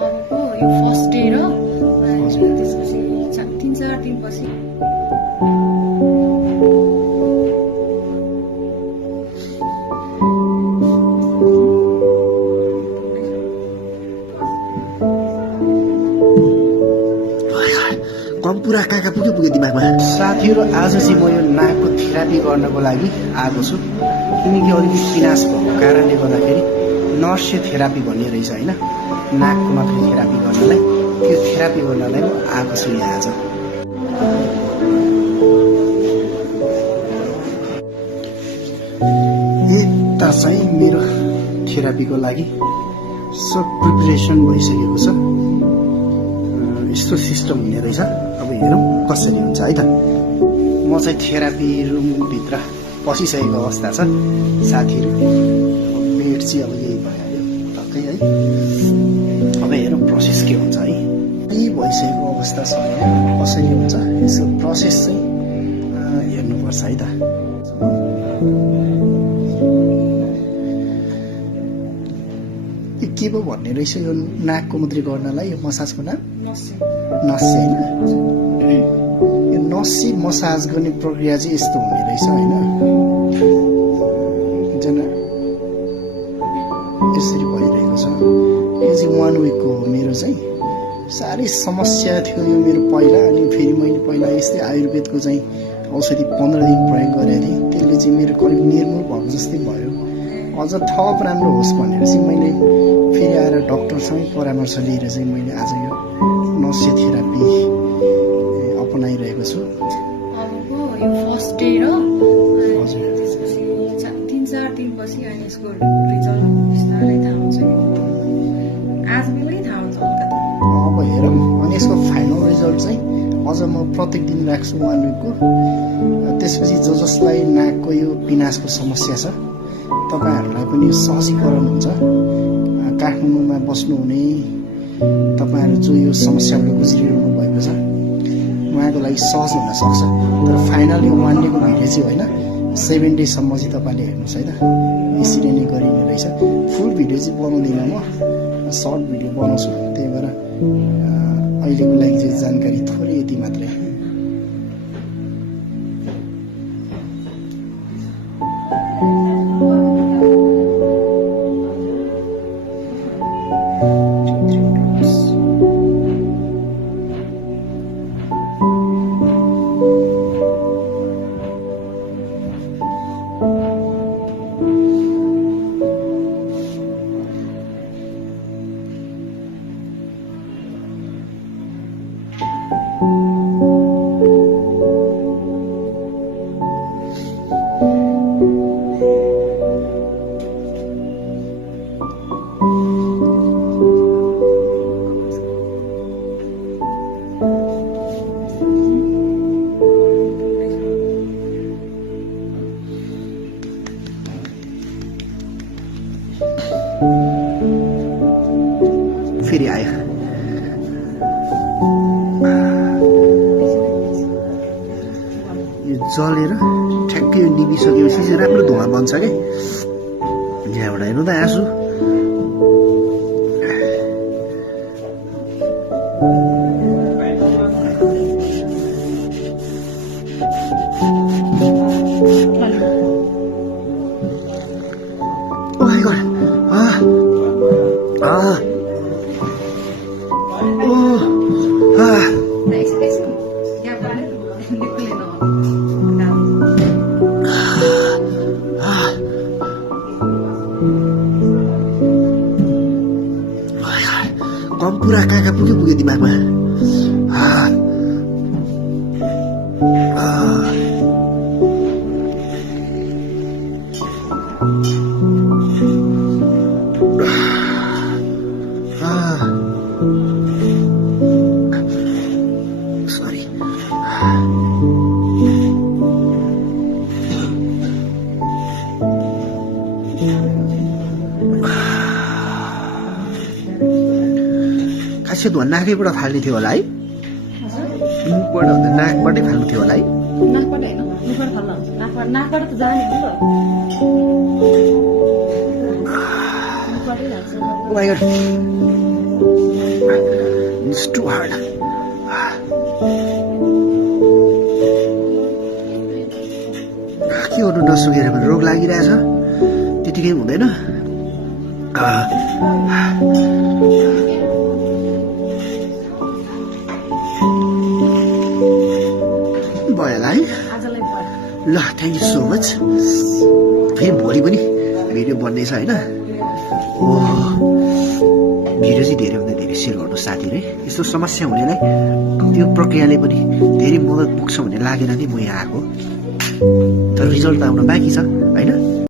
अबको यो first day र त्यसपछि 3-4 दिनपछि कम पुरा कहाँ कहाँ पुग्यो दिमागमा। साथीहरू आज चाहिँ म यो नाकको थेरापी गर्नको लागि आएको छु, किनकि अलिकति पिनास भएको कारणले गर्दाखेरि नर्से थेरापी भन्ने रहेछ होइन, नाकको मात्रै थेरापी गर्नलाई, त्यो थेरापी गर्नलाई म आएको छु यहाँ आज। यता चाहिँ मेरो थेरापीको लागि सब प्रिपरेसन भइसकेको छ, यस्तो सिस्टम हुने रहेछ। अब हेरौँ कसरी हुन्छ है त। म चाहिँ थेरापी रुमभित्र पसिसकेको अवस्था छ साथीहरू, बेड चाहिँ अब यही भइहाल्यो टक्कै है। अब हेरौँ प्रोसेस के हुन्छ है। यही भइसकेको अवस्था छ, कसरी हुन्छ यसको प्रोसेस चाहिँ हेर्नुपर्छ है त। के पो भन्ने रहेछ यो नाकको मात्रै गर्नलाई, यो मसाजको नाम नस्से होइन। यो नस्से मसाज गर्ने प्रक्रिया चाहिँ यस्तो हुने रहेछ होइन, यसरी भइरहेको छ। यो चाहिँ 1 विकको हो मेरो चाहिँ। साह्रै समस्या थियो यो मेरो पहिला, अनि फेरि मैले पहिला यस्तै आयुर्वेदको चाहिँ औषधि 15 दिन प्रयोग गरेको थिएँ, त्यसले चाहिँ मेरो करिब निर्मूल भएको जस्तै भयो। अझ थप राम्रो होस् भनेर चाहिँ मैले फेरि आएर डक्टरसँगै परामर्श लिएर चाहिँ मैले आज यो नर्से थेरापी अपनाइरहेको छु। अबको यो फर्स्ट डे र त्यसपछि 3-4 दिनपछि अनि यसको रिजल्ट बिस्तारै थाहा हुन्छ। आज बेलै थाहा हुन्छ हल्का। अब हेरौँ अनि यसको फाइनल रिजल्ट चाहिँ अझ म प्रत्येक दिन राख्छु 1 विकको। त्यसपछि जसलाई नाकको यो पिनासको समस्या छ तपाईँहरूलाई पनि सहजीकरण हुन्छ। काठमाडौँमा बस्नुहुने तपाईँहरू जो यो समस्याबाट गुज्रिरहनु भएको छ उहाँको लागि सहज हुन सक्छ। तर फाइनल यो 1 डेको भिडियो चाहिँ होइन, 7 डेसम्म चाहिँ तपाईँले हेर्नुहोस् है त। यसरी नै गरिने रहेछ। फुल भिडियो चाहिँ बनाउँदिनँ म, सर्ट भिडियो बनाउँछु, त्यही भएर अहिलेको लागि चाहिँ जानकारी थोरै यति मात्रै। फेरि आयो यो जलेर ठ्याक्कै यो निभिसकेपछि चाहिँ राम्रो धुवा बन्छ क्या। यहाँबाट हेर्नु त आँसु कम पुरा कहाँ कहाँ पुग्यो दिमागमा। सरी खासै धुवा नाकैबाट फाल्ने थियो होला है, मुखबाट भन्दा नाकबाटै फाल्नु थियो होला है। नाकबाट होइन, मुखबाट फाल्नु हुन्छ। नाकबाट त जाने हो नि त। मुखबाटै लाग्छ। इट्स टु हार्ड के गर्नु नसकेर भने रोग लागिरहेछ त्यतिकै हुँदैन भयो होला है आजलाई भयो ल थ्याङ्क यू सो मच फेरि भोलि पनि भिडियो बन्दैछ होइन भिडियो चाहिँ धेरैभन्दा धेरै सेयर गर्नु साथीहरू है यस्तो समस्या हुनेलाई त्यो प्रक्रियाले पनि धेरै मद्दत पुग्छ भन्ने लागेर नै म यहाँ आएको तर रिजल्ट त आउन बाँकी छ होइन